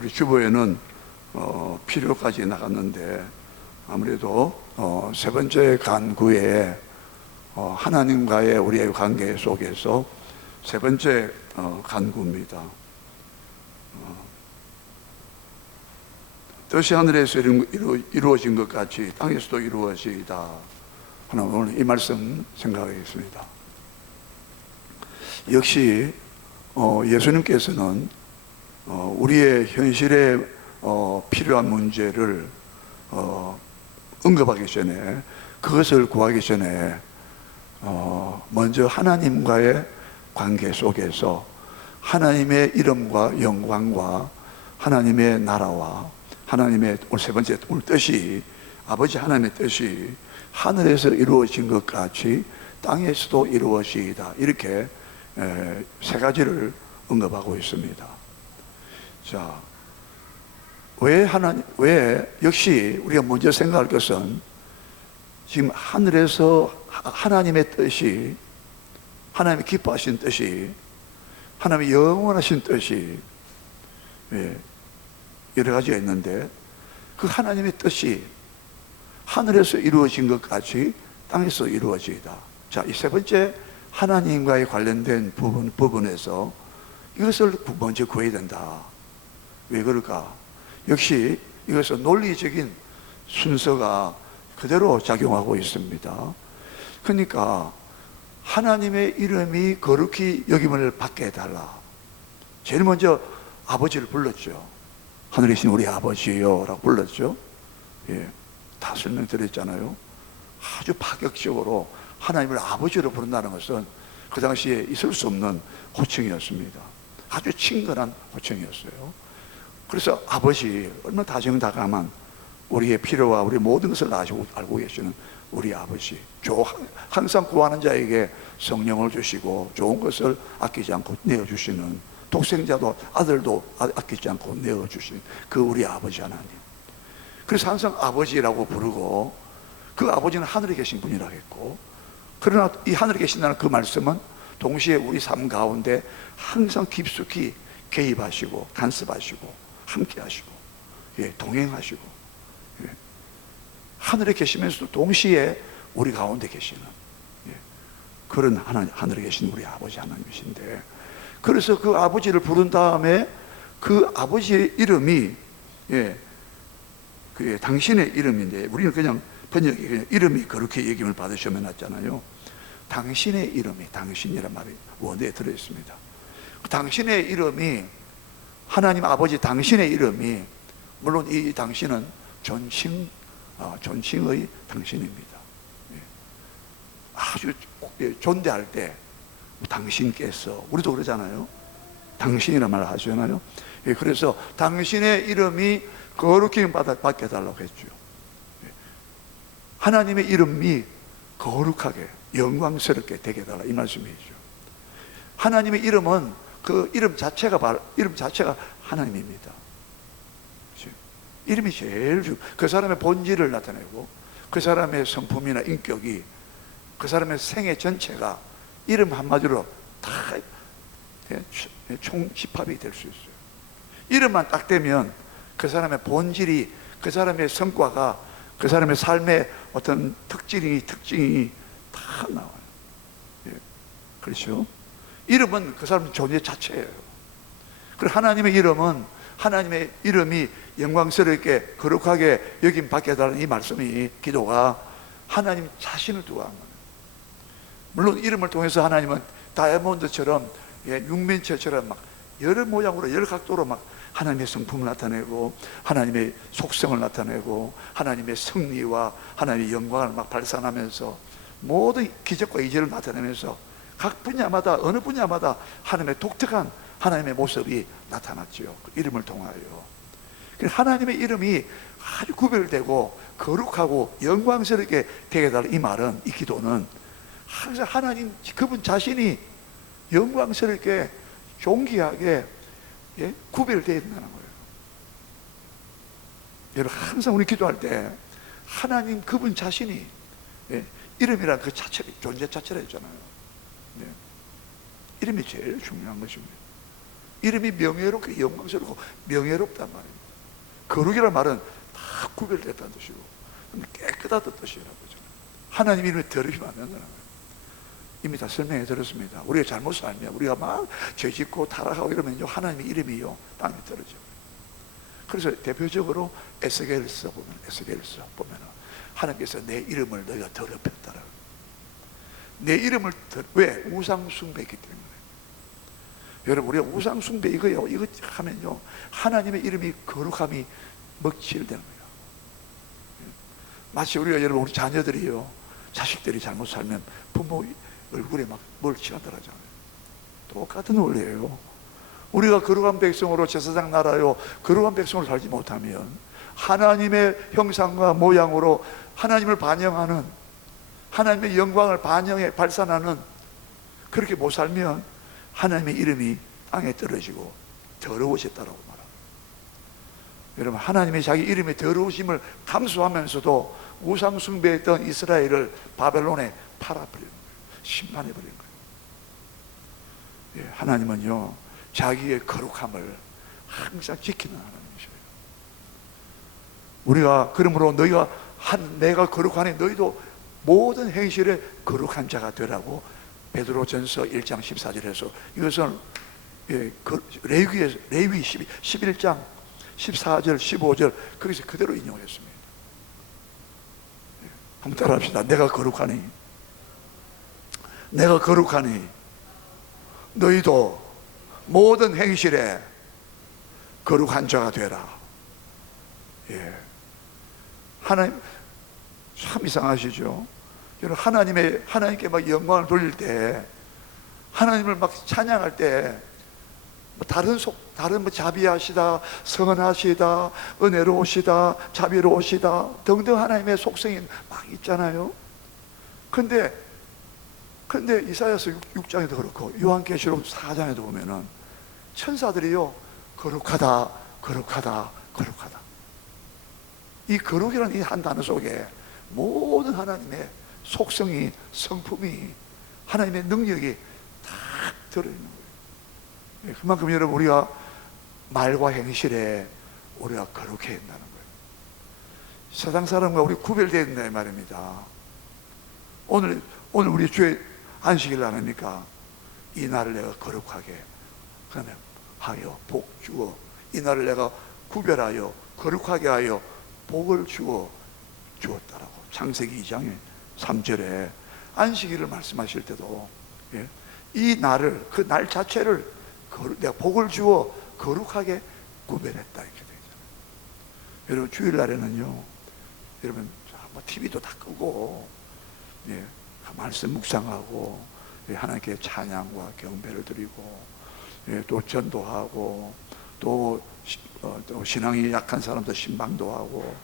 우리 주보에는 필요까지 나갔는데 아무래도 세 번째 간구에 하나님과의 우리의 관계 속에서 세 번째 간구입니다. 뜻이 하늘에서 이루어진 것 같이 땅에서도 이루어지이다 하는 오늘 이 말씀 생각하겠습니다. 역시 예수님께서는 우리의 현실에 필요한 문제를 언급하기 전에, 그것을 구하기 전에 먼저 하나님과의 관계 속에서 하나님의 이름과 영광과 하나님의 나라와 하나님의 오늘 세 번째 오늘 뜻이, 아버지 하나님의 뜻이 하늘에서 이루어진 것 같이 땅에서도 이루어지이다, 이렇게 세 가지를 언급하고 있습니다. 자, 왜 역시 우리가 먼저 생각할 것은 지금 하늘에서 하나님의 뜻이, 하나님의 기뻐하신 뜻이, 하나님의 영원하신 뜻이 여러 가지가 있는데, 그 하나님의 뜻이 하늘에서 이루어진 것 같이 땅에서 이루어지이다. 자, 이 세 번째 하나님과의 관련된 부분에서 이것을 먼저 구해야 된다. 왜 그럴까? 역시 이것은 논리적인 순서가 그대로 작용하고 있습니다. 그러니까 하나님의 이름이 거룩히 여김을 받게 해달라. 제일 먼저 아버지를 불렀죠. 하늘에 계신 우리 아버지요 라고 불렀죠. 다 설명드렸잖아요. 아주 파격적으로 하나님을 아버지로 부른다는 것은 그 당시에 있을 수 없는 호칭이었습니다. 아주 친근한 호칭이었어요. 그래서 아버지, 얼마나 다정다감한 우리의 필요와 우리 모든 것을 알고 계시는 우리 아버지, 항상 구하는 자에게 성령을 주시고 좋은 것을 아끼지 않고 내어주시는, 독생자도 아들도 아끼지 않고 내어주시는 그 우리 아버지 하나님. 그래서 항상 아버지라고 부르고, 그 아버지는 하늘에 계신 분이라고 했고, 그러나 이 하늘에 계신다는 그 말씀은 동시에 우리 삶 가운데 항상 깊숙이 개입하시고 간섭하시고 함께 하시고 동행하시고, 하늘에 계시면서도 동시에 우리 가운데 계시는 그런 하늘에 계신 우리 아버지 하나님이신데, 그래서 그 아버지를 부른 다음에 그 아버지의 이름이 당신의 이름인데, 우리는 그냥 번역이 그냥 이름이 그렇게 얘기를 받으시면 낫잖아요. 당신의 이름이, 당신이란 말이 원어에 들어있습니다. 당신의 이름이, 하나님 아버지 당신의 이름이, 물론 이 당신은 존칭의 당신입니다. 아주 존대할 때 당신께서, 우리도 그러잖아요. 당신이란 말을 하잖아요. 그래서 당신의 이름이 거룩히 받게 해달라고 했죠. 하나님의 이름이 거룩하게 영광스럽게 되게 해달라, 이 말씀이죠. 하나님의 이름은 그 이름 자체가 하나님입니다. 이름이 제일 그 사람의 본질을 나타내고, 그 사람의 성품이나 인격이, 그 사람의 생애 전체가 이름 한마디로 다 총집합이 될 수 있어요. 이름만 딱 되면 그 사람의 본질이, 그 사람의 성과가, 그 사람의 삶의 어떤 특징이 다 나와요. 그렇죠? 이름은 그 사람의 존재 자체예요. 그리고 하나님의 이름은, 하나님의 이름이 영광스럽게 거룩하게 여김 받게 해달라는 이 말씀이, 기도가 하나님 자신을 두고 한 거예요. 물론 이름을 통해서 하나님은 다이아몬드처럼, 육면체처럼 막 여러 모양으로 여러 각도로 막 하나님의 성품을 나타내고, 하나님의 속성을 나타내고, 하나님의 승리와 하나님의 영광을 막 발산하면서 모든 기적과 이적을 나타내면서 각 분야마다, 어느 분야마다 하나님의 독특한 하나님의 모습이 나타났죠. 그 이름을 통하여. 하나님의 이름이 아주 구별되고 거룩하고 영광스럽게 되게 해달라, 이 말은, 이 기도는 항상 하나님 그분 자신이 영광스럽게 존귀하게 구별되어야 된다는 거예요. 여러분, 항상 우리 기도할 때 하나님 그분 자신이 이름이란 그 자체를, 존재 자체를 했잖아요. 이름이 제일 중요한 것입니다. 이름이 명예롭고 영광스럽고 명예롭단 말입니다. 거룩이라는 말은 다 구별됐다는 뜻이고 깨끗하다는 뜻이라는 거죠. 하나님 이름에 더럽히면 안 된다는 거예요. 이미 다 설명해 드렸습니다. 우리가 잘못 살면, 우리가 막 죄짓고 타락하고 이러면요, 하나님의 이름이요 땅에 떨어져요. 그래서 대표적으로 에스겔서 보면 하나님께서 내 이름을 너희가 더럽혔다라. 내 이름을 왜? 우상 숭배했기 때문에. 여러분, 우리가 우상 숭배 이거 하면요, 하나님의 이름이 거룩함이 먹칠되는 거예요. 마치 우리가 여러분, 우리 자녀들이요, 자식들이 잘못 살면 부모 얼굴에 막 뭘 칠한다 하잖아요. 똑같은 원리예요. 우리가 거룩한 백성으로 제사장 나라요, 거룩한 백성으로 살지 못하면, 하나님의 형상과 모양으로 하나님을 반영하는, 하나님의 영광을 발산하는, 그렇게 못 살면 하나님의 이름이 땅에 떨어지고 더러워졌다라고 말합니다. 여러분, 하나님이 자기 이름의 더러우심을 감수하면서도 우상 숭배했던 이스라엘을 바벨론에 팔아버리는 거예요. 심판해버리는 거예요. 예, 하나님은요, 자기의 거룩함을 항상 지키는 하나님이셔요. 우리가 그러므로 내가 거룩하니 너희도 모든 행실에 거룩한 자가 되라고 베드로전서 1장 14절에서, 이것은 레위 11장 14절 15절 거기서 그대로 인용했습니다. 한번 따라합시다. 내가 거룩하니 너희도 모든 행실에 거룩한 자가 되라. 예. 하나님 참 이상하시죠? 여러분, 하나님께 막 영광을 돌릴 때, 하나님을 막 찬양할 때, 다른 자비하시다, 선하시다, 은혜로우시다, 자비로우시다 등등 하나님의 속성이 막 있잖아요. 근데 이사야서 6장에도 그렇고 요한계시록 4장에도 보면은 천사들이요, 거룩하다. 이 거룩이라는 이 한 단어 속에 모든 하나님의 속성이, 성품이, 하나님의 능력이 다 들어있는 거예요. 그만큼 여러분, 우리가 말과 행실에 우리가 거룩해야 한다는 거예요. 세상 사람과 우리 구별되어야 된다 이 말입니다. 오늘 우리 주의 안식일 나누니까 이 날을 내가 거룩하게 하여 복 주어, 이 날을 내가 구별하여 거룩하게 하여 복을 주었다라고 창세기 2장에 3절에 안식일을 말씀하실 때도, 예, 이 날을, 그 날 자체를 내가 복을 주어 거룩하게 구별했다 이렇게 되어 있잖아요. 여러분, 주일날에는요, 여러분 TV도 다 끄고, 예, 말씀 묵상하고, 예, 하나님께 찬양과 경배를 드리고, 예, 또 전도하고, 또 신앙이 약한 사람도 신방도 하고,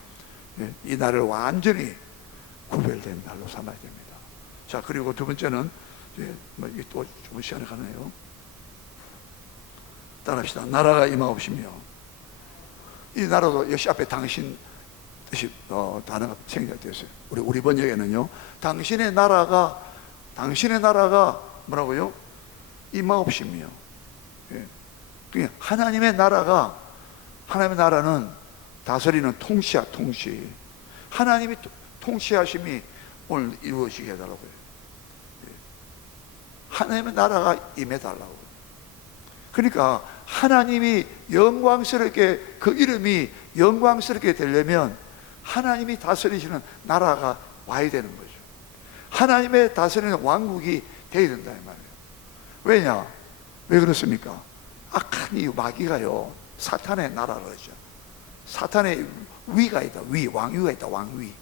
예, 이 날을 완전히 구별된 날로 삼아야 됩니다. 자, 그리고 두 번째는, 예, 또 좀 시간이 가네요. 따라합시다. 나라가 임하옵시며, 이 나라도 역시 앞에 당신 뜻이 단어가 생략되었어요. 우리 번역에는요, 당신의 나라가 뭐라고요? 임하옵시며. 예. 하나님의 나라는 다스리는 통치. 하나님이 통치하심이 오늘 이루어지게 해달라고요. 예. 하나님의 나라가 임해달라고. 그러니까 하나님이 영광스럽게, 그 이름이 영광스럽게 되려면 하나님이 다스리시는 나라가 와야 되는 거죠. 하나님의 다스리는 왕국이 되어야 된다 이 말이에요. 왜냐? 왜 그렇습니까? 악한 이 마귀가요, 사탄의 나라를 하죠. 사탄의 위가 있다. 왕위가 있다. 왕위.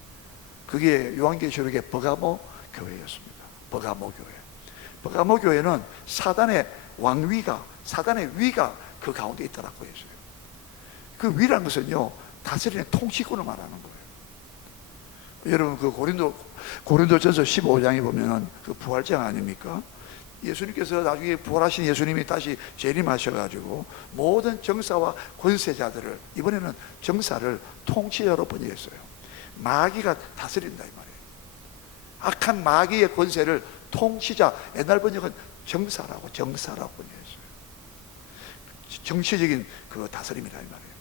그게 요한계시록의 버가모 교회였습니다. 버가모 교회는 사탄의 왕위가, 사탄의 위가 그 가운데 있다라고 했어요. 그 위라는 것은요, 다스리는 통치권을 말하는 거예요. 여러분, 그 고린도전서 15장에 보면은 그 부활장 아닙니까? 예수님께서 나중에 부활하신 예수님이 다시 재림하셔가지고 모든 정사와 권세자들을, 이번에는 정사를 통치자로 번역했어요. 마귀가 다스린다 이 말이에요. 악한 마귀의 권세를 통치자, 옛날 번역은 정사라고 번역했어요. 정치적인 그 다스림이라 이 말이에요.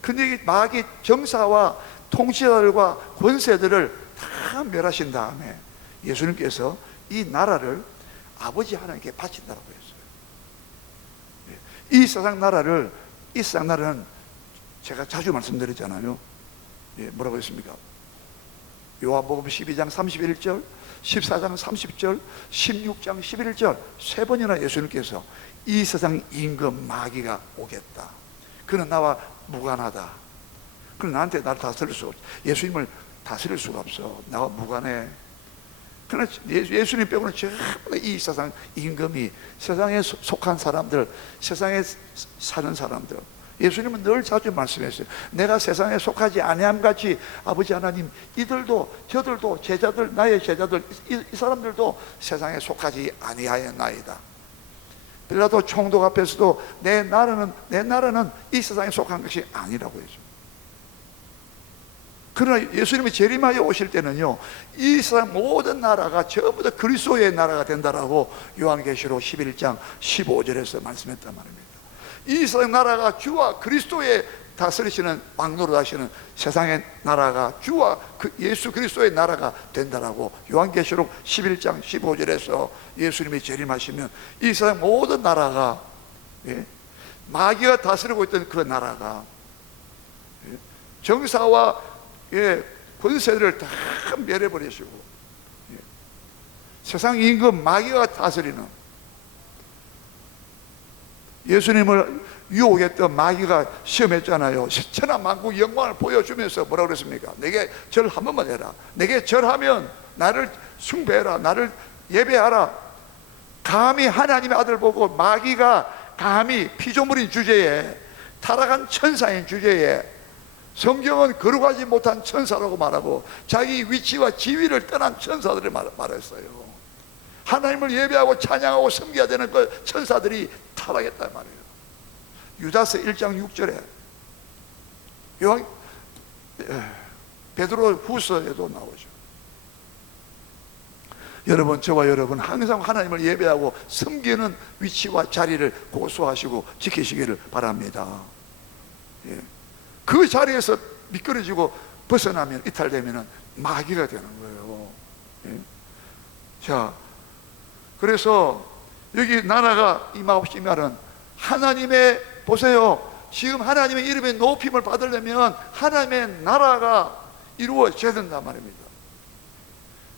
근데 이 마귀 정사와 통치자들과 권세들을 다 멸하신 다음에 예수님께서 이 나라를 아버지 하나님께 바친다고 했어요. 이 세상 나라를, 이 세상 나라는 제가 자주 말씀드렸잖아요. 뭐라고 했습니까? 요한복음 12장 31절, 14장 30절, 16장 11절 세 번이나 예수님께서 이 세상 임금 마귀가 오겠다. 그는 나와 무관하다. 그는 나한테 나를 다스릴 수 없어. 예수님을 다스릴 수가 없어. 나와 무관해. 그러나 예수님 빼고는 전부 이 세상 임금이, 세상에 속한 사람들, 세상에 사는 사람들, 예수님은 늘 자주 말씀했어요. 내가 세상에 속하지 아니함 같이 아버지 하나님, 이들도 저들도 제자들, 나의 제자들, 이 사람들도 세상에 속하지 아니하였나이다. 빌라도 총독 앞에서도 내 나라는 이 세상에 속한 것이 아니라고 했죠. 그러나 예수님이 재림하여 오실 때는요, 이 세상 모든 나라가 전부 다 그리스도의 나라가 된다라고 요한계시록 11장 15절에서 말씀했단 말입니다. 이 세상 나라가 주와 그리스도의 다스리시는 왕노릇 하시는 세상의 나라가 주와 예수 그리스도의 나라가 된다라고 요한계시록 11장 15절에서 예수님이 재림하시면 이 세상 모든 나라가, 마귀가 다스리고 있던 그 나라가, 정사와 권세를 다 멸해버리시고, 세상 임금 마귀가 다스리는, 예수님을 유혹했던 마귀가 시험했잖아요. 천하만국 영광을 보여주면서 뭐라고 그랬습니까? 내게 절 한 번만 해라. 내게 절하면 나를 숭배해라. 나를 예배하라. 감히 하나님의 아들 보고 마귀가 감히 피조물인 주제에, 타락한 천사인 주제에, 성경은 거룩하지 못한 천사라고 말하고 자기 위치와 지위를 떠난 천사들을 말했어요. 하나님을 예배하고 찬양하고 섬겨야 되는 그 천사들이 타락했단 말이에요. 유다서 1장 6절에 베드로 후서에도 나오죠. 여러분, 저와 여러분 항상 하나님을 예배하고 섬기는 위치와 자리를 고수하시고 지키시기를 바랍니다. 그 자리에서 미끄러지고 벗어나면, 이탈되면 마귀가 되는 거예요. 자, 그래서 여기 나라가 임하옵시 말은 하나님의, 보세요, 지금 하나님의 이름의 높임을 받으려면 하나님의 나라가 이루어져야 된단 말입니다.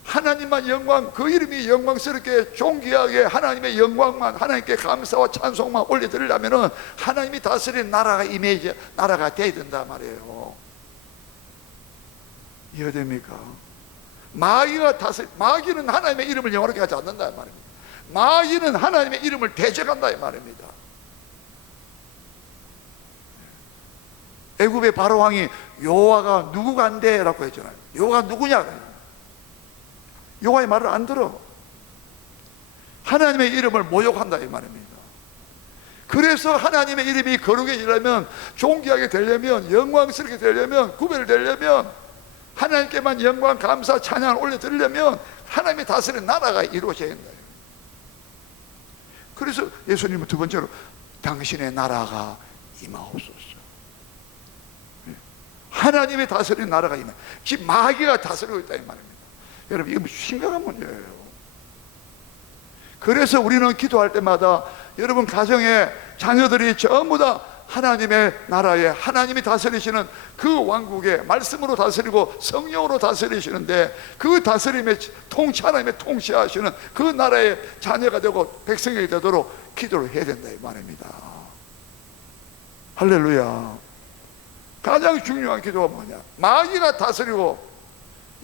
하나님만 영광, 그 이름이 영광스럽게 존귀하게 하나님의 영광만, 하나님께 감사와 찬송만 올려드리려면 하나님이 다스리는 나라가 이미지, 나라가 돼야 된단 말이에요. 이해됩니까? 마귀는 하나님의 이름을 영화롭게 하지 않는다 말입니다. 마귀는 하나님의 이름을 대적한다 이 말입니다. 애굽의 바로왕이 여호와가 누구가 안 돼? 라고 했잖아요. 여호와가 누구냐? 여호와의 말을 안 들어. 하나님의 이름을 모욕한다 이 말입니다. 그래서 하나님의 이름이 거룩해지려면, 존귀하게 되려면, 영광스럽게 되려면, 구별되려면, 하나님께만 영광, 감사, 찬양을 올려드리려면 하나님이 다스리는 나라가 이루어져야 된다. 그래서 예수님은 두 번째로 당신의 나라가 임하옵소서. 하나님의 다스리는 나라가 임해. 지금 마귀가 다스리고 있다 이 말입니다. 여러분, 이거 심각한 문제예요. 그래서 우리는 기도할 때마다 여러분 가정에 자녀들이 전부 다 하나님의 나라에, 하나님이 다스리시는 그 왕국에 말씀으로 다스리고 성령으로 다스리시는데, 그 다스림의 하나님의 통치하시는 그 나라의 자녀가 되고 백성이 되도록 기도를 해야 된다 이 말입니다. 할렐루야. 가장 중요한 기도가 뭐냐? 마귀가 다스리고,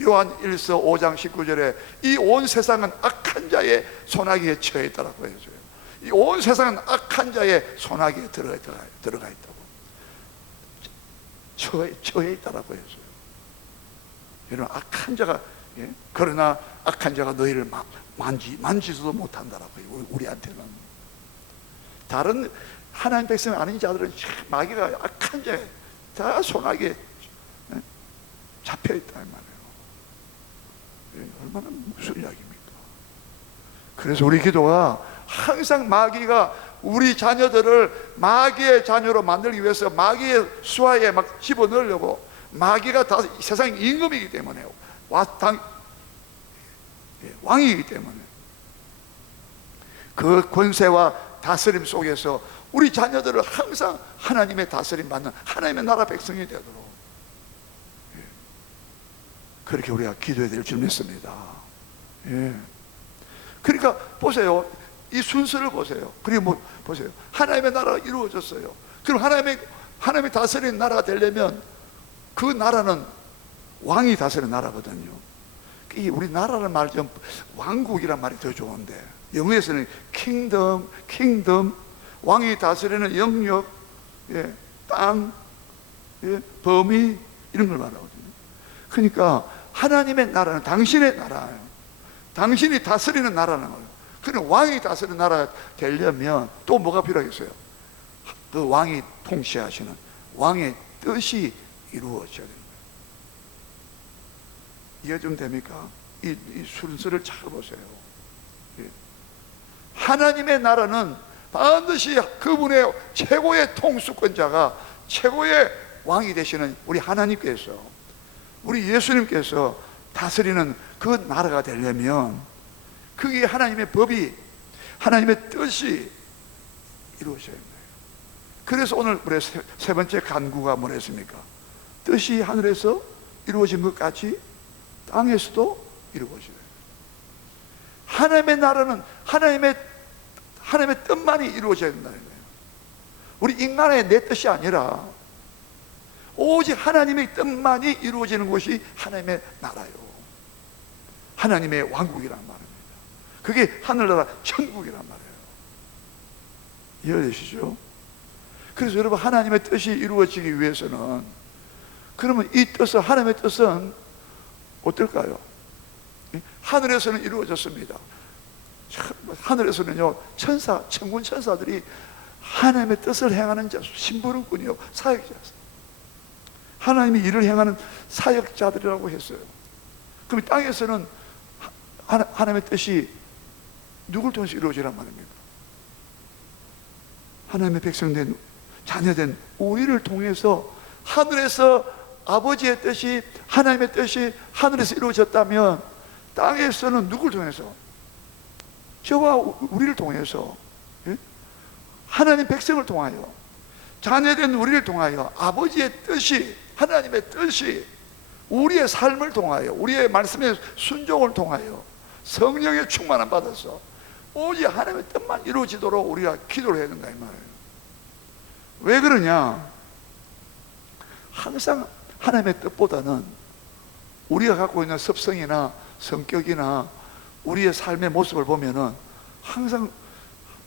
요한 1서 5장 19절에 이 온 세상은 악한 자의 손아귀에 처해 있다라고 해줘요. 이 온 세상은 악한 자의 손아귀에 들어가 있다고, 처해 있다라고 해줘요. 여러분, 악한 자가, 그러나 악한 자가 너희를 만지지도 못한다라고 해요. 우리한테는. 다른 하나님 백성 아닌 자들은 마귀가 악한 자에 다 손아귀에 잡혀있다 이 말이에요. 얼마나 무슨 이야기입니까? 그래서 우리 기도가 항상 마귀가 우리 자녀들을 마귀의 자녀로 만들기 위해서 마귀의 수하에 막 집어넣으려고, 마귀가 다 세상 임금이기 때문에, 왕이기 때문에 그 권세와 다스림 속에서 우리 자녀들을 항상 하나님의 다스림 받는 하나님의 나라 백성이 되도록 그렇게 우리가 기도해야 될 줄 믿습니다. 그러니까 보세요, 이 순서를 보세요. 그리고 뭐 보세요, 하나님의 나라가 이루어졌어요. 그럼 하나님의 다스리는 나라가 되려면 그 나라는 왕이 다스리는 나라거든요. 이 우리 나라는 말 좀 왕국이란 말이 더 좋은데, 영어에서는 킹덤, 왕이 다스리는 영역, 땅, 범위, 이런 걸 말하거든요. 그러니까 하나님의 나라는 당신의 나라예요. 당신이 다스리는 나라는 거예요. 그럼 왕이 다스리는 나라가 되려면 또 뭐가 필요하겠어요? 그 왕이 통치하시는 왕의 뜻이 이루어져야 되는 거예요. 이해 좀 됩니까? 이 순서를 잘 보세요. 하나님의 나라는 반드시 그분의 최고의 통수권자가, 최고의 왕이 되시는 우리 하나님께서, 우리 예수님께서 다스리는 그 나라가 되려면 그게 하나님의 법이, 하나님의 뜻이 이루어져야 돼요. 그래서 오늘 우리 세 번째 간구가 뭐랬습니까? 뜻이 하늘에서 이루어진 것 같이 땅에서도 이루어져요. 하나님의 나라는 하나님의 뜻만이 이루어져야 된다는 거예요. 우리 인간의 내 뜻이 아니라 오직 하나님의 뜻만이 이루어지는 것이 하나님의 나라요, 하나님의 왕국이란 말입니다. 그게 하늘나라 천국이란 말이에요. 이해되시죠? 그래서 여러분, 하나님의 뜻이 이루어지기 위해서는, 그러면 이 뜻은, 하나님의 뜻은 어떨까요? 하늘에서는 이루어졌습니다. 하늘에서는요, 천군 천사들이 하나님의 뜻을 행하는 자, 심부름꾼이요, 사역자, 하나님의 일을 행하는 사역자들이라고 했어요. 그럼 땅에서는 하나님의 뜻이 누굴 통해서 이루어지란 말입니까? 하나님의 백성된, 자녀된 우리를 통해서 하늘에서 아버지의 뜻이, 하나님의 뜻이 하늘에서 이루어졌다면 땅에서는 누굴 통해서? 저와 우리를 통해서, 하나님 백성을 통하여, 자녀된 우리를 통하여 아버지의 뜻이, 하나님의 뜻이 우리의 삶을 통하여, 우리의 말씀의 순종을 통하여 성령의 충만함 받아서 오직 하나님의 뜻만 이루어지도록 우리가 기도를 해야 된다, 이 말이에요. 왜 그러냐? 항상 하나님의 뜻보다는 우리가 갖고 있는 습성이나 성격이나 우리의 삶의 모습을 보면은 항상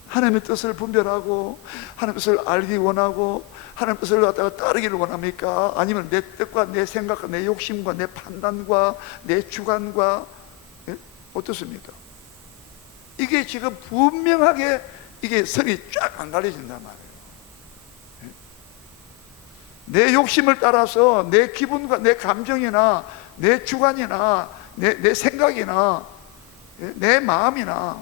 하나님의 뜻을 분별하고 하나님의 뜻을 알기 원하고 하나님의 뜻을 갖다가 따르기를 원합니까? 아니면 내 뜻과 내 생각과 내 욕심과 내 판단과 내 주관과, 어떻습니까? 이게 지금 분명하게 이게 선이 쫙 안 갈려진단 말이에요. 내 욕심을 따라서 내 기분과 내 감정이나 내 주관이나 내 생각이나 내 마음이나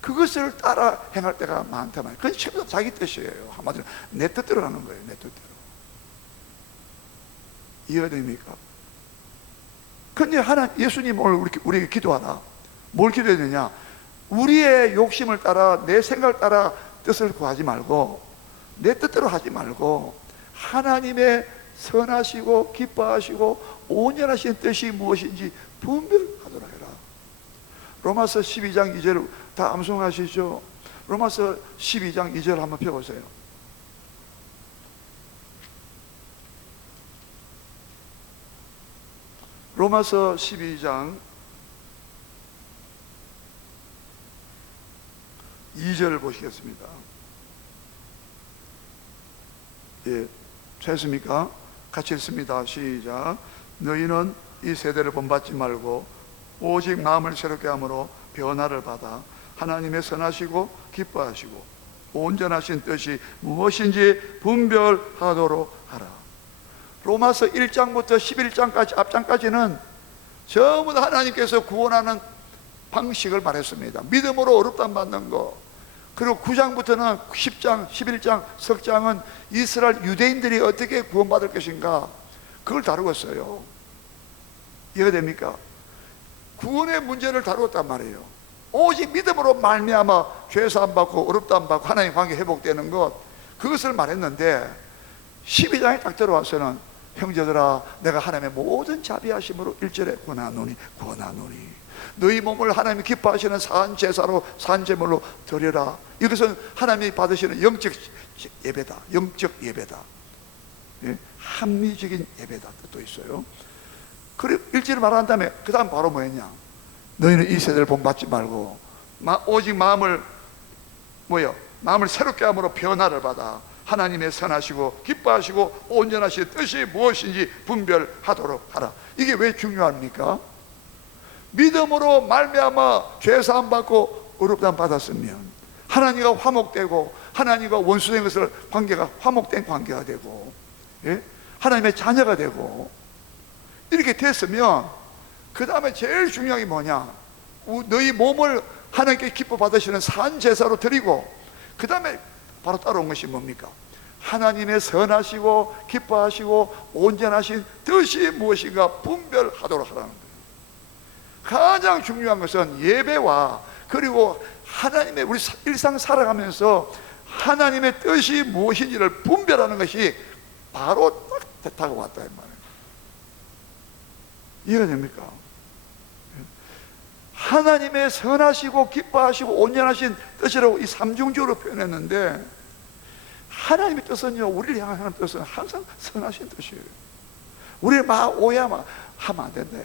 그것을 따라 행할 때가 많단 말이에요. 그건 전부 다 자기 뜻이에요. 한마디로 내 뜻대로 하는 거예요. 내 뜻대로. 이해가 됩니까? 근데 예수님 오늘 우리에게 기도하라. 뭘 기도해야 되냐? 우리의 욕심을 따라, 내 생각을 따라 뜻을 구하지 말고, 내 뜻대로 하지 말고 하나님의 선하시고 기뻐하시고 온전하신 뜻이 무엇인지 분별하도록 해라. 로마서 12장 2절 다 암송하시죠? 로마서 12장 2절 한번 펴보세요. 로마서 12장 2절 보시겠습니다. 예, 됐습니까? 같이 읽습니다. 시작. 너희는 이 세대를 본받지 말고 오직 마음을 새롭게 함으로 변화를 받아 하나님의 선하시고 기뻐하시고 온전하신 뜻이 무엇인지 분별하도록 하라. 로마서 1장부터 11장까지 앞장까지는 전부 다 하나님께서 구원하는 방식을 말했습니다. 믿음으로 어렵담 받는 거. 그리고 9장부터는 10장, 11장, 석장은 이스라엘 유대인들이 어떻게 구원받을 것인가, 그걸 다루고 있어요. 이해가 됩니까? 구원의 문제를 다루었단 말이에요. 오직 믿음으로 말미암아 죄사함 받고 어렵담 받고 하나님 관계 회복되는 것, 그것을 말했는데 12장에 딱 들어와서는 형제들아 내가 하나님의 모든 자비하심으로 1절에 권하노니 너희 몸을 하나님이 기뻐하시는 사한제사로 사한제물로 드려라. 이것은 하나님이 받으시는 영적 예배다. 영적 예배다. 예? 합리적인 예배다 뜻도 있어요. 그리고 1절을 말한 다음에 그 다음 바로 뭐였냐, 너희는 이 세대를 본받지 말고 오직 마음을 새롭게 함으로 변화를 받아 하나님의 선하시고 기뻐하시고 온전하신 뜻이 무엇인지 분별하도록 하라. 이게 왜 중요합니까? 믿음으로 말미암아 죄사함 받고 어렵담 받았으면 하나님과 화목되고 하나님과 원수된 것을 관계가 화목된 관계가 되고, 예? 하나님의 자녀가 되고 이렇게 됐으면 그 다음에 제일 중요한 게 뭐냐, 너희 몸을 하나님께 기뻐 받으시는 산제사로 드리고 그 다음에 바로 따라온 것이 뭡니까? 하나님의 선하시고 기뻐하시고 온전하신 뜻이 무엇인가 분별하도록 하라는 거예요. 가장 중요한 것은 예배와 그리고 하나님의 우리 일상 살아가면서 하나님의 뜻이 무엇인지를 분별하는 것이 바로 딱 다가왔다 이 말이에요. 이해가 됩니까? 하나님의 선하시고 기뻐하시고 온전하신 뜻이라고 이 삼중적으로 표현했는데, 하나님의 뜻은요, 우리를 향하는 뜻은 항상 선하신 뜻이에요. 우리를 막 오해하면 하면 안 된다.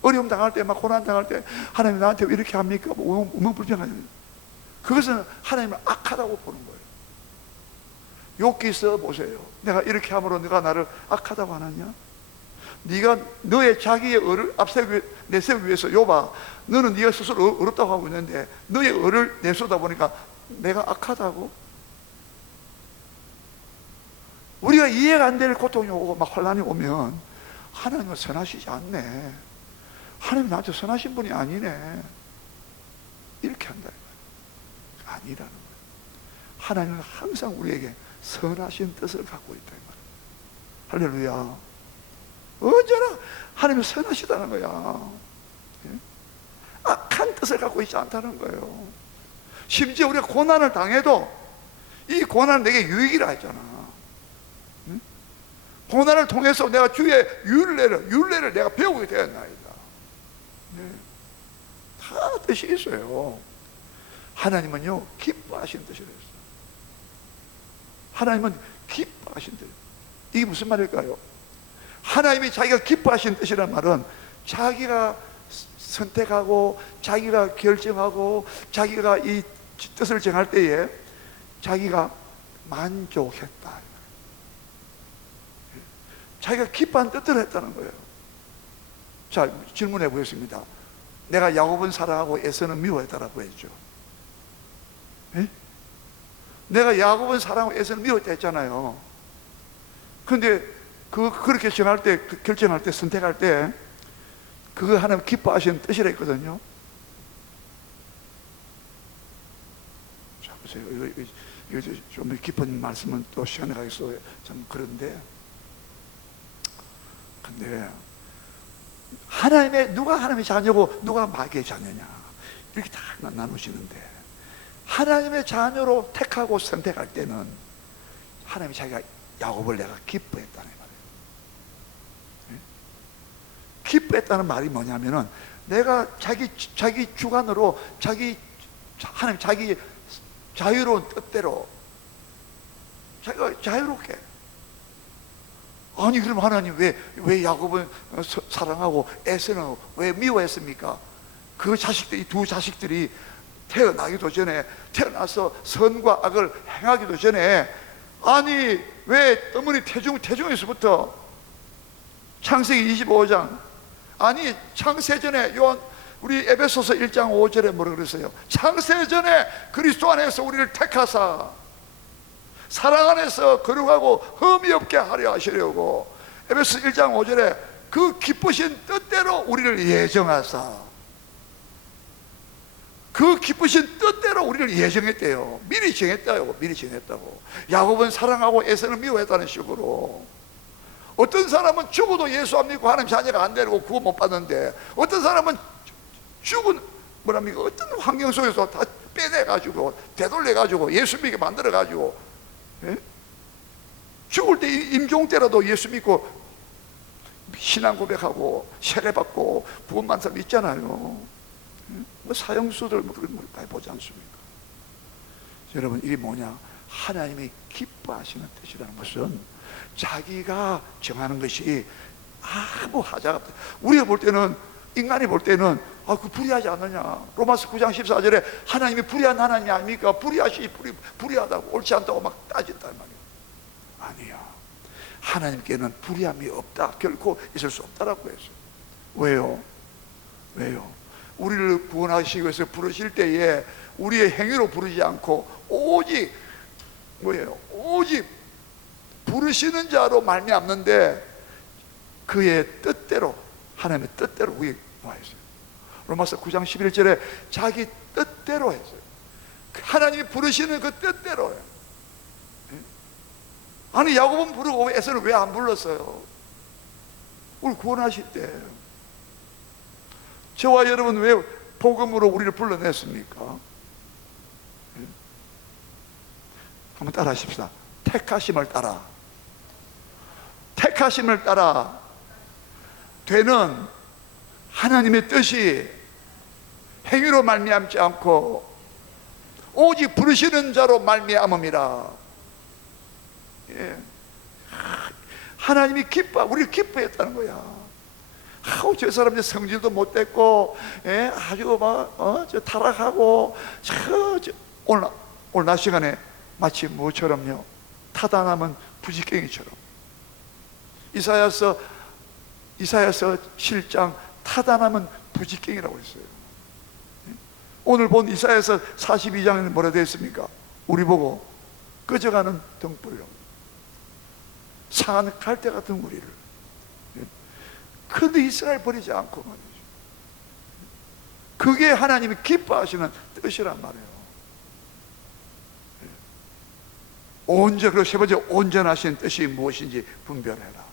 어려움 당할 때, 막 고난 당할 때 하나님 나한테 왜 이렇게 합니까? 우문불평하죠. 그것은 하나님을 악하다고 보는 거예요. 욥기 써 보세요. 내가 이렇게 함으로 네가 나를 악하다고 하느냐? 네가 너의 자기의 의를 내세우기 위해서, 욥아 너는 네가 스스로 어렵다고 하고 있는데 너의 의를 내쏟아 보니까 내가 악하다고? 우리가 이해가 안 될 고통이 오고 막 혼란이 오면 하나님은 선하시지 않네, 하나님 나한테 선하신 분이 아니네, 이렇게 한다 아니라는 거예요. 하나님은 항상 우리에게 선하신 뜻을 갖고 있다 이 말이에요. 할렐루야. 언제나 하나님은 선하시다는 거야. 예? 악한 뜻을 갖고 있지 않다는 거예요. 심지어 우리가 고난을 당해도 이 고난은 내게 유익이라 했잖아. 예? 고난을 통해서 내가 주의 윤례를 내가 배우게 되었나이다. 예? 다 뜻이 있어요. 하나님은요 기뻐하신 뜻이라 했어요. 하나님은 기뻐하신 뜻. 이게 무슨 말일까요? 하나님이 자기가 기뻐하신 뜻이란 말은 자기가 선택하고 자기가 결정하고 자기가 이 뜻을 정할 때에 자기가 만족했다, 자기가 기뻐한 뜻대로 했다는 거예요. 자, 질문해 보겠습니다. 내가 야곱은 사랑하고 에서는 미워했다라고 했죠. 예? 내가 야곱은 사랑하고 에서는 미워했다 했잖아요. 그런데 그렇게 정할 때, 결정할 때, 선택할 때 그거 하나님 기뻐하시는 뜻이라 했거든요. 자, 보세요. 이거 좀 깊은 말씀은 또 시간에 가겠어요. 참 그런데, 근데 누가 하나님의 자녀고 누가 마귀의 자녀냐 이렇게 다 나누시는데, 하나님의 자녀로 택하고 선택할 때는 하나님이 자기가 야곱을 내가 기뻐했다는 말이에요. 기뻐했다는 말이 뭐냐면은 내가 자기 주관으로 하나님 자기 자유로운 뜻대로 자기가 자유롭게. 아니 그럼 하나님 왜 야곱은 사랑하고 에서는 왜 미워했습니까? 그 자식들, 이 두 자식들이 태어나기도 전에, 태어나서 선과 악을 행하기도 전에, 아니 왜 어머니 태중에서부터 창세기 25장, 아니 창세전에 우리 에베소서 1장 5절에 뭐라 그랬어요? 창세전에 그리스도 안에서 우리를 택하사 사랑 안에서 거룩하고 흠이 없게 하려 하시려고, 에베소 1장 5절에 그 기쁘신 뜻대로 우리를 예정하사 그 기쁘신 뜻대로 우리를 예정했대요. 미리 정했다고. 미리 정했다고. 야곱은 사랑하고 에서는 미워했다는 식으로. 어떤 사람은 죽어도 예수 안 믿고 하나님 자녀가 안 되고 구원 못 받는데, 어떤 사람은 죽은 뭐랍니까, 어떤 환경 속에서 다 빼내가지고 되돌려가지고 예수 믿게 만들어가지고, 예? 죽을 때 임종 때라도 예수 믿고 신앙 고백하고 세례받고 구원 받는 사람 있잖아요. 뭐 사형수들 뭐 그런 걸 많이 보지 않습니까? 여러분, 이게 뭐냐? 하나님이 기뻐하시는 뜻이라는 것은 자기가 정하는 것이 아무 하자가 없다. 우리가 볼 때는, 인간이 볼 때는 그 불의하지 않느냐. 로마서 9장 14절에 하나님이 불의한 하나님이 아닙니까? 불의하다고 옳지 않다고 막 따진단 말이에요. 아니야. 하나님께는 불의함이 없다. 결코 있을 수 없다라고 했어요. 왜요? 우리를 구원하시기 위해서 부르실 때에 우리의 행위로 부르지 않고 오직 뭐예요? 오직 부르시는 자로 말미암는데 그의 뜻대로, 하나님의 뜻대로 우리에 와 있어요. 로마서 9장 11절에 자기 뜻대로 했어요. 하나님이 부르시는 그 뜻대로요. 아니, 야곱은 부르고 에서는 왜 안 불렀어요? 우리 구원하실 때 저와 여러분 왜 복음으로 우리를 불러냈습니까? 한번 따라 하십시다. 택하심을 따라 되는 하나님의 뜻이 행위로 말미암지 않고 오직 부르시는 자로 말미암음이라. 예. 하나님이 우리를 기뻐했다는 거야. 저 사람 이제 성질도 못됐고, 예, 아주 막 타락하고, 오늘 낮 시간에 마치 뭐처럼요, 타다남은 부지깽이처럼. 이사야서 7장 타다남은 부지깽이라고 했어요. 오늘 본 이사야서 42장에는 뭐라 되어 있습니까? 우리 보고 꺼져가는 등불로, 상한 갈대 같은 우리를. 그런데 이스라엘 버리지 않고 말이죠. 그게 하나님이 기뻐하시는 뜻이란 말이에요. 그리고 세 번째, 온전하신 뜻이 무엇인지 분별해라.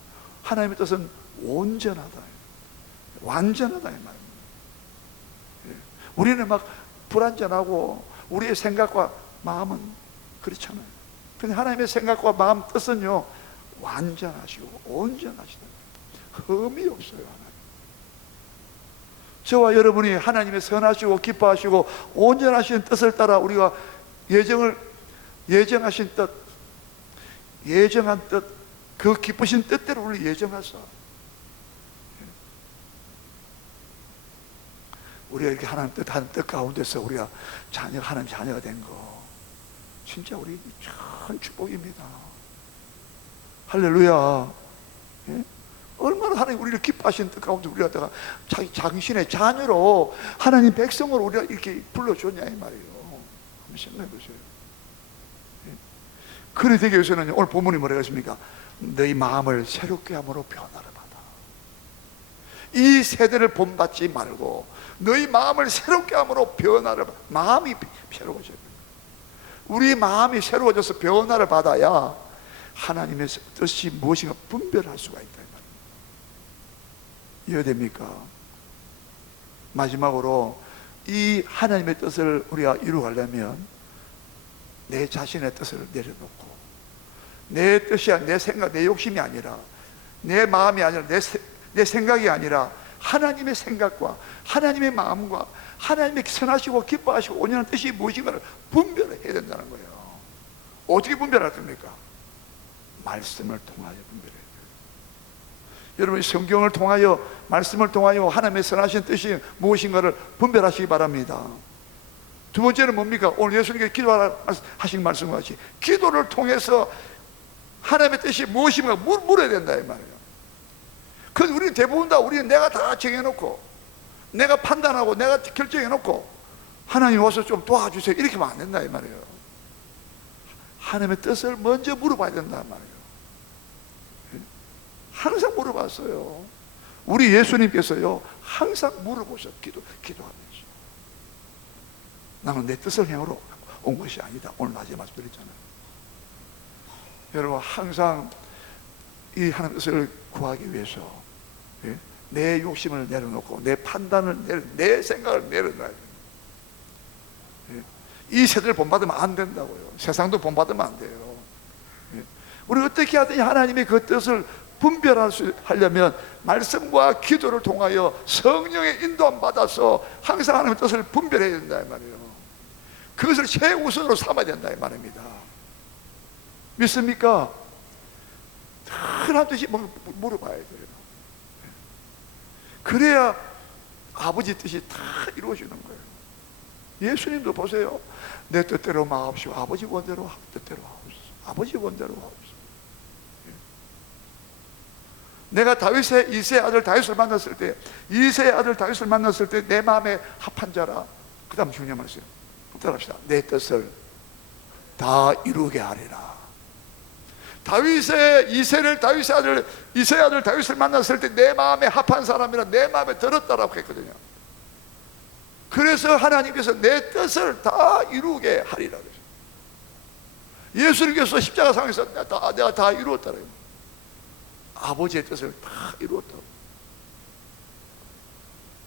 하나님의 뜻은 온전하다, 완전하다 이 말입니다. 우리는 막 불완전하고 우리의 생각과 마음은 그렇잖아요. 근데 하나님의 생각과 마음 뜻은요, 완전하시고 온전하시다. 흠이 없어요. 하나님. 저와 여러분이 하나님의 선하시고 기뻐하시고 온전하신 뜻을 따라 우리가 예정하신 뜻, 예정한 뜻, 그 기쁘신 뜻대로 우리를 예정하사 우리가 이렇게 하나님 뜻 가운데서 우리가 하나님 자녀가 된 거, 진짜 우리 큰 축복입니다. 할렐루야. 예? 얼마나 하나님 우리를 기뻐하시는 뜻 가운데 우리가 자기 당신의 자녀로 하나님 백성으로 우리가 이렇게 불러줬냐 이 말이에요. 한번 생각해 보세요. 예? 그래 되기 위해서는 오늘 본문이 뭐라고 했습니까? 너희 마음을 새롭게 함으로 변화를 받아. 이 세대를 본받지 말고 너희 마음을 새롭게 함으로 변화를 받아. 마음이 새로워져요. 우리 마음이 새로워져서 변화를 받아야 하나님의 뜻이 무엇인가 분별할 수가 있다. 이해됩니까? 마지막으로 이 하나님의 뜻을 우리가 이루어가려면 내 자신의 뜻을 내려놓고, 내 뜻이 내 생각, 내 욕심이 아니라, 내 마음이 아니라, 내 생각이 아니라 하나님의 생각과 하나님의 마음과 하나님의 선하시고 기뻐하시고 온전한 뜻이 무엇인가를 분별해야 된다는 거예요. 어떻게 분별할 겁니까? 말씀을 통하여 분별해야 돼요. 여러분, 성경을 통하여, 말씀을 통하여 하나님의 선하신 뜻이 무엇인가를 분별하시기 바랍니다. 두 번째는 뭡니까? 오늘 예수님께서 기도하신 말씀과 같이 기도를 통해서 하나님의 뜻이 무엇인가 물어야 된다 이 말이에요. 그건 우리는 대부분 우리는 내가 다 정해놓고, 내가 판단하고, 내가 결정해놓고 하나님 와서 좀 도와주세요 이렇게 하면 안 된다 이 말이에요. 하나님의 뜻을 먼저 물어봐야 된다 이 말이에요. 항상 물어봤어요. 우리 예수님께서요 항상 물어보셨어. 기도하면서 나는 내 뜻을 행하러 온 것이 아니다. 오늘 낮에 말씀드렸잖아요. 여러분, 항상 이 하나님 뜻을 구하기 위해서 내 욕심을 내려놓고 내 판단을 내 생각을 내려놔야 돼요. 이 세대를 본받으면 안 된다고요. 세상도 본받으면 안 돼요. 우리 어떻게 하든지 하나님의 그 뜻을 분별하려면 말씀과 기도를 통하여 성령의 인도함 받아서 항상 하나님의 뜻을 분별해야 된다 이 말이에요. 그것을 최우선으로 삼아야 된다 이 말입니다. 믿습니까? 흔한 듯이 물어봐야 돼요. 그래야 아버지 뜻이 다 이루어지는 거예요. 예수님도 보세요. 내 뜻대로 마옵시고 아버지 원대로 뜻대로 하옵소서. 아버지 원대로 하옵소서. 내가 다윗의 이세의 아들 다윗을 만났을 때, 이세의 아들 다윗을 만났을 때 내 마음에 합한 자라. 그 다음 중요한 말씀 따라합시다. 내 뜻을 다 이루게 하리라. 다윗의 아들 다윗을 만났을 때 내 마음에 합한 사람이라 내 마음에 들었다라고 했거든요. 그래서 하나님께서 내 뜻을 다 이루게 하리라 그랬어요. 예수님께서 십자가 상에서 내가 다 이루었다라고. 아버지의 뜻을 다 이루었다고.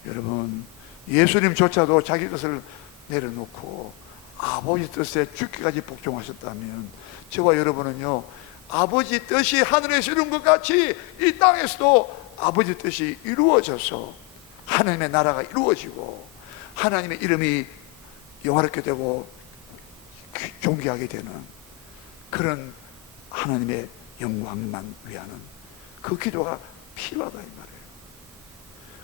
여러분, 예수님조차도 자기 뜻을 내려놓고 아버지 뜻에 죽기까지 복종하셨다면 저와 여러분은요, 아버지 뜻이 하늘에서 이룬 것 같이 이 땅에서도 아버지 뜻이 이루어져서 하나님의 나라가 이루어지고 하나님의 이름이 영화롭게 되고 존귀하게 되는 그런 하나님의 영광만 위하는 그 기도가 필요하다 이 말이에요.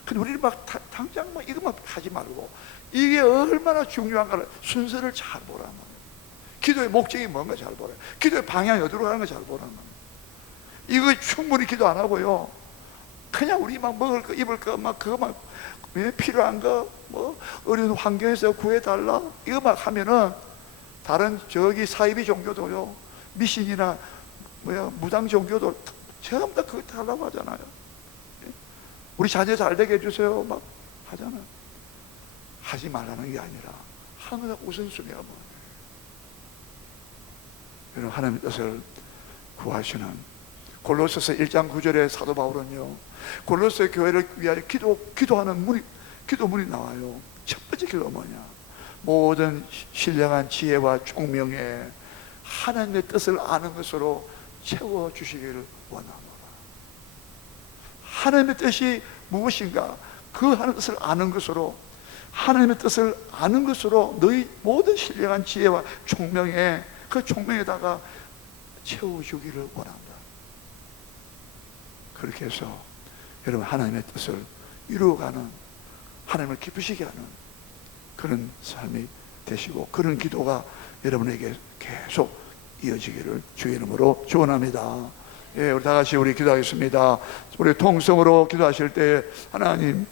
근데 우리는 막 당장 막 이것만 하지 말고 이게 얼마나 중요한가를 순서를 잘 보란 말이에요. 기도의 목적이 뭔가 잘 보라. 기도의 방향이 어디로 가는 거 잘 보란 말이에요. 이거 충분히 기도 안 하고요, 그냥 우리 막 먹을 거 입을 거 막 그거만 필요한 거 뭐 어려운 환경에서 구해달라 이거 막 하면은 다른 저기 사이비 종교도요, 미신이나 무당 종교도 전부 다 그거 달라고 하잖아요. 우리 자녀 잘 되게 해주세요 막 하잖아요. 하지 말라는 게 아니라 하나님 우선순위가 뭐예요? 여러분, 하나님의 뜻을 구하시는 골로새서 1장 9절에 사도 바울은요, 골로새 교회를 위하여 기도하는 기도문이 나와요. 첫 번째 기도가 뭐냐? 모든 신령한 지혜와 총명에 하나님의 뜻을 아는 것으로 채워주시기를 원하노라. 하나님의 뜻이 무엇인가? 그 하나님의 뜻을 아는 것으로, 하나님의 뜻을 아는 것으로 너희 모든 신령한 지혜와 총명에, 그 총명에다가 채워주기를 원한다. 그렇게 해서 여러분, 하나님의 뜻을 이루어가는, 하나님을 기쁘시게 하는 그런 삶이 되시고 그런 기도가 여러분에게 계속 이어지기를 주의 이름으로 축원합니다. 예, 우리 다 같이 우리 기도하겠습니다. 우리 통성으로 기도하실 때, 하나님,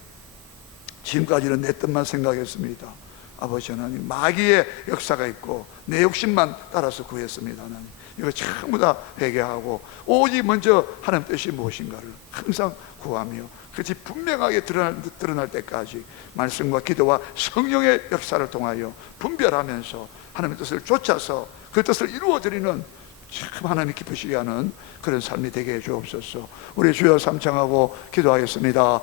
지금까지는 내 뜻만 생각했습니다. 아버지 하나님, 마귀의 역사가 있고 내 욕심만 따라서 구했습니다. 하나님, 이거 전부 다 회개하고 오직 먼저 하나님 뜻이 무엇인가를 항상 구하며 그것이 분명하게 드러날 때까지 말씀과 기도와 성령의 역사를 통하여 분별하면서 하나님의 뜻을 쫓아서 그 뜻을 이루어드리는 참 하나님이 기쁘시게 하는 그런 삶이 되게 해 주옵소서. 우리 주여 삼창하고 기도하겠습니다.